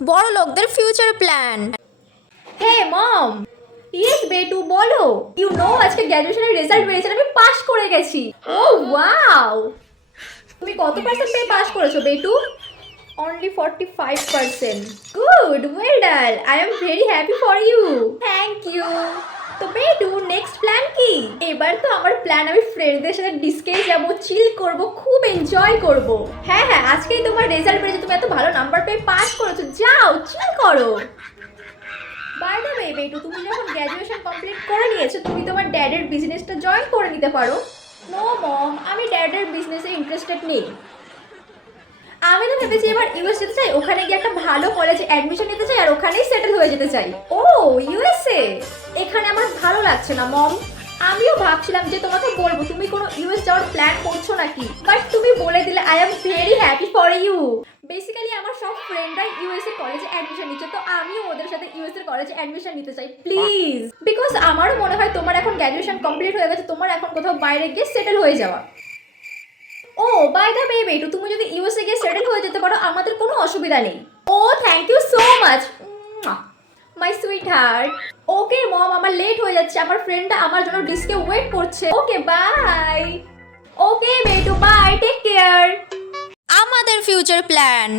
বড় লোকদের future plan hey, mom! Yes বেটু, বলো। ইউ নো আজকে গ্র্যাজুয়েশনের রেজাল্ট বেরিয়েছে, আমি পাস করে গেছি। ও ওয়াও তুমি কত পার্সেন্ট পেয়ে পাস করেছ, বেটু? Only forty five percent good well done I am very happy for you thank you তো বেটু নেক্সট প্ল্যান কি? এবার তো আমার প্ল্যান আমি ফ্রেন্ডদের সাথে ডিসকেস যাব চিল করব, খুব এনজয় করব। হ্যাঁ হ্যাঁ আজকেই তোমার রেজাল্ট বেরিয়েছে তুমি এত ভালো নাম্বার পেয়ে পাস করেছ, যাও চিল করো। বাই দ্য ওয়ে বেটু তুমি যখন গ্র্যাজুয়েশন কমপ্লিট করে নিয়েছো, তুমি তোমার ড্যাডের বিজনেসটা জয়েন করে নিতে পারো। নো মম আমি ড্যাডের বিজনেসে ইন্টারেস্টেড নেই। আমি তো ভেবেছি এবার ইউএস যেতে চাই ওখানে গিয়ে একটা ভালো কলেজে অ্যাডমিশন নিতে চাই, আর ওখানেই সেটেল হয়ে যেতে চাই। ও ইউএসএ এখানে আমার ভালো লাগছে না, মম। আমিও ভাবছিলাম যে তোমাকে বলব, তুমি কোনো ইউএস যাওয়ার প্ল্যান করছ নাকি? বাট তুমি বলে দিলে I am very happy for you basically আমার সব ফ্রেন্ডরা ইউএসএ কলেজে অ্যাডমিশন নিচ্ছে, তো আমিও ওদের সাথে ইউএসএ কলেজে অ্যাডমিশন নিতে চাই প্লিজ বিকজ আমারও মনে হয় তোমার এখন গ্র্যাজুয়েশন কমপ্লিট হয়ে গেছে, তোমার এখন কোথাও বাইরে গিয়ে সেটেল হয়ে যাওয়া। ও বাই দ্য বে বেটু, তুমি যদি ইউএসএ গিয়ে সেটেল হয়ে যেতে পারো, আমাদের কোনো অসুবিধা নেই। ও thank you so much my sweetheart okay mom আমার লেট হয়ে যাচ্ছে। আমার ফ্রেন্ডটা আমার জন্য ডিস্কে ওয়েট করছে। ওকে বাই ওকে বেটু বাই টেক কেয়ার আমাদের ফিউচার প্ল্যান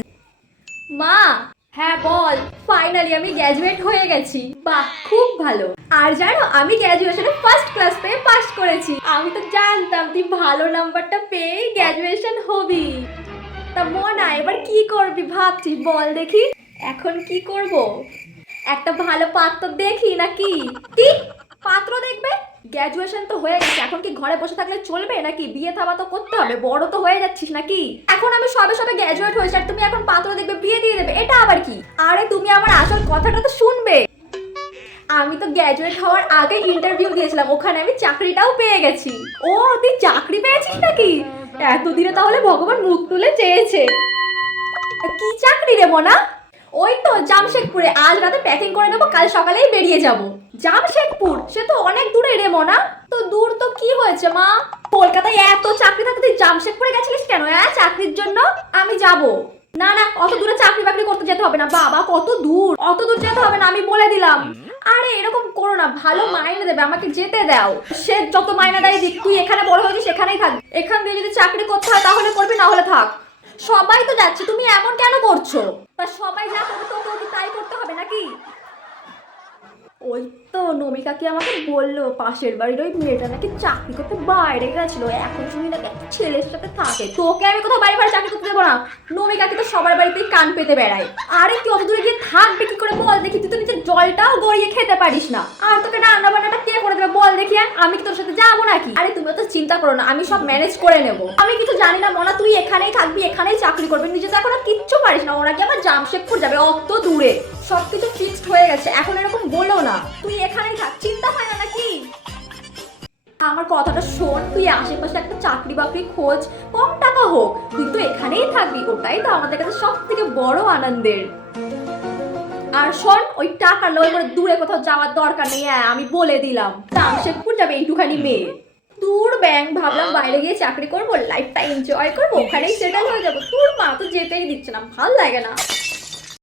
মা হ্যাঁ বল। ফাইনালি আমি গ্র্যাজুয়েট হয়ে গেছি। বাহ, খুব ভালো। আর জানো, আমি গ্র্যাজুয়েশনে ফার্স্ট ক্লাস পেয়ে পাস করেছি। আমি তো জানতাম তুই ভালো নাম্বারটা পেয়ে গ্র্যাজুয়েশন হবি। তা মনা, এবার কি করবি ভাবছিস? বল দেখি। এখন কি করব? একটা ভালো পাত্র দেখি নাকি? কি? পাত্র দেখবে? গ্র্যাজুয়েশন তো হয়ে গেছে, এখন কি ঘরে বসে থাকলে চলবে নাকি? বিয়ে থাবা তো করতে হবে, বড় তো হয়ে যাচ্ছিস নাকি? এখন আমি সবে সবে গ্র্যাজুয়েট হয়েছি আর তুমি এখন পাত্র দেখবে, বিয়ে দিয়ে দেবে, এটা আবার কি? আরে তুমি আমার আসল কথাটা তো শুনবে। আমি তো গ্র্যাজুয়েট হওয়ার আগে ইন্টারভিউ দিয়েছিলাম, ওখানে আমি চাকরিটাও পেয়ে গেছি। ও, তুই চাকরি পেয়েছিস নাকি? এতদিনে তাহলে ভগবান মুখ তুলে চেয়েছে। কি চাকরি রে মোনা? ওই তো জামশেদপুরে আজ রাতে প্যাকিং করে নেব, কাল সকালেই বেরিয়ে যাব। জামশেদপুর? সে তো অনেক দূরে রে মোনা। তো দূর তো কি হয়েছে মা? কলকাতায় এত চাকরি থাকতে তুই জামশেদপুরে গেছিলিস কেন হ্যাঁ চাকরির জন্য? আমি যাব। না না, অত দূরে চাকরি বাকরি করতে যেতে হবে না। বাবা, কত দূর! অত দূর যেতে হবে না, আমি বলে দিলাম। আরে, এরকম করো না, ভালো মাইনে দেবে, আমাকে যেতে দাও। সে যত মাইনে দেয় দিক, তুই এখানে বড় হয়েছিস, সেখানেই থাক। এখান দিয়ে যদি চাকরি করতে হয়, তাহলে করবি, না হলে থাক। সবাই তো যাচ্ছে, তুমি এমন কেন করছ? তা সবাই যা করবে তোকেও কি তাই করতে হবে নাকি? ওই তো নমিকা কি আমাকে বলল, পাশের বাড়ির ওই মেয়েটা নাকি চাকরি করতে বাইরে গেছিল, এখন শুনি নাকি ছেলের সাথে থাকে। তোকে আমি কোথাও বাড়ি বাড়ি চাকরি করতে দেবো না। নমিকাকে তো সবার বাড়িতেই কান পেতে বেড়ায়। আরে কি অত দূরে গিয়ে থাকবে কি করে বল? দেখি তুই তো নিজের জলটাও গড়িয়ে খেতে পারিস না। আর তোকে রান্না বান্নাটা কে করে বল দেখি? আমি কি তোর সাথে যাব নাকি? আরে তুমি তো চিন্তা করো না, আমি সব ম্যানেজ করে নেব। আমি কিছু জানি না মনা তুই এখানেই থাকবি, এখানেই চাকরি করবি। নিজে তো এখন কিচ্ছু পারিস না, ওরা কি আবার জামশেদপুর যাবে? অত দূরে। সবকিছু ফিক্সড হয়ে গেছে, এখন এরকম বলো না। তুই এখানেই থাক, চিন্তা হয় না নাকি? আমার কথাটা শোন, তুই আশেপাশে একটা চাকরি বাকরি খোঁজ, কম টাকা হোক। তুই তো এখানেই থাকবি, ওটাই তো আমাদের কাছে সব থেকে বড় আনন্দের। আর শোন, ওই টাকা লয় করে দূরে কোথাও যাওয়ার দরকার নেই হ্যাঁ আমি বলে দিলাম। জামশেদপুর যাবে এইটুখানি মেয়ে। দূর ব্যাংক ভাবলাম বাইরে গিয়ে চাকরি করব লাইফটা এনজয় করব, ওখানেই সেটেল হয়ে যাব। তোর মা তো যেতেই দিচ্ছে না, ভালো লাগে না।